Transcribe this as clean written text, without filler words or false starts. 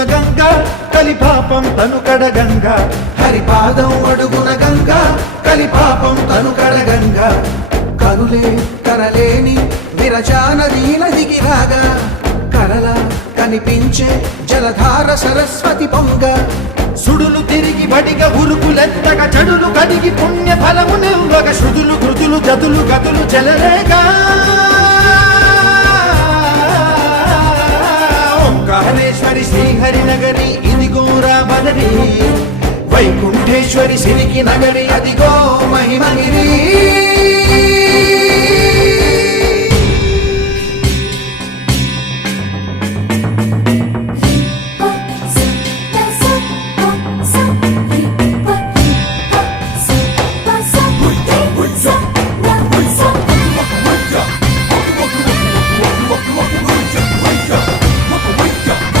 అడుగున గంగ కలిపాపం తను కడగంగ హరిపాదం అడుగున గంగ కలిపాపం తను కడగంగ కనులే కరలేని విరచానది నదికి రాగా కరలా కనిపించే జలధార సరస్వతి పొంగ సుడులు తిరిగి వడిగ ఉరుకులెత్తగా చెడులు కడిగి పుణ్య ఫలము నివ్వగ శృతులు కృతులు జతులు గతులు చెలరేగా ఓంకారేశ్వరి శ్రీహరి నగరి ఇదిగోరా బదరి వైకుంఠేశ్వరి సిరికి నగరి అదిగో మహిమగిరి